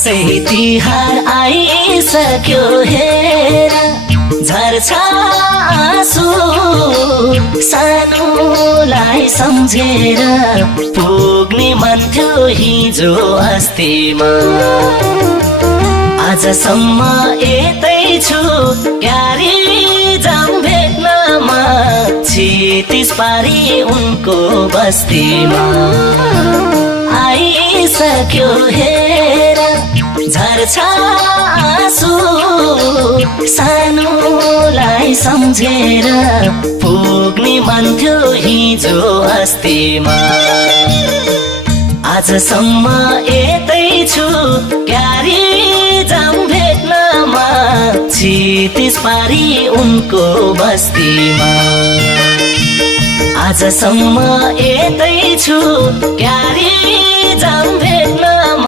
दसैँ तिहार आइसक्यो हेर झर्छ आँसु सानोलाई सम्झेर पुग्ने मन थियो हिजो अस्तिमा आजसम्म यतै छु क्यारी जाम भेट्नमा क्षितिज पारी उनको बस्तीमा आइसक्यो हेर झर्छ आँसु सानोलाई सम्झेर पुग्ने मन थियो हिजो अस्तिमा आजसम्म यतै छु क्यारी जाम भेट्नमा क्षितिज पारी उनको बस्तीमा आजसम्म यतै छु क्यारी जाम भेट्न